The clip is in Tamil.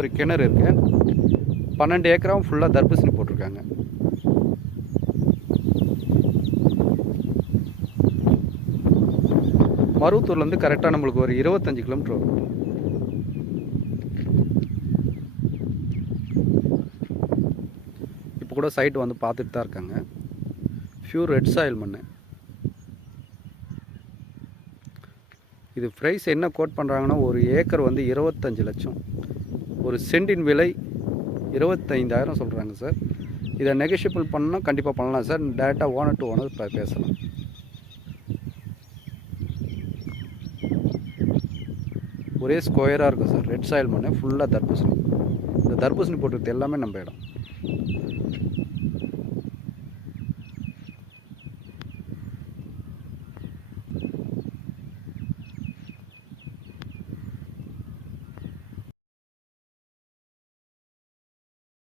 ஒரு கிணறு இருக்குது. 12 ஏக்கராவும் ஃபுல்லாக தர்பூசணி போட்டிருக்காங்க. மருவத்தூர்லேருந்து கரெக்டாக நம்மளுக்கு ஒரு 25 கிலோமீட்டர் வரும். இப்போ கூட சைட்டு வந்து பார்த்துட்டு தான் இருக்காங்க. பியூர் ரெட் சாயில் மண். இது ப்ரைஸ் என்ன கோட் பண்ணுறாங்கன்னா, ஒரு ஏக்கர் வந்து 25 லட்சம், ஒரு சென்டின் விலை 25,000 சொல்கிறாங்க சார். இதை நெகோஷியபிள் பண்ணால் கண்டிப்பாக பண்ணலாம் சார். டேரெக்டாக ஓனர் டு ஓனர் பேசலாம். ஒரே ஸ்கொயராக இருக்கும் சார். ரெட் சாயில் மண், ஃபுல்லாக தர்பூசணி. இந்த தர்பூசணி போட்டுருக்கிறது எல்லாமே நம்ம இடம்.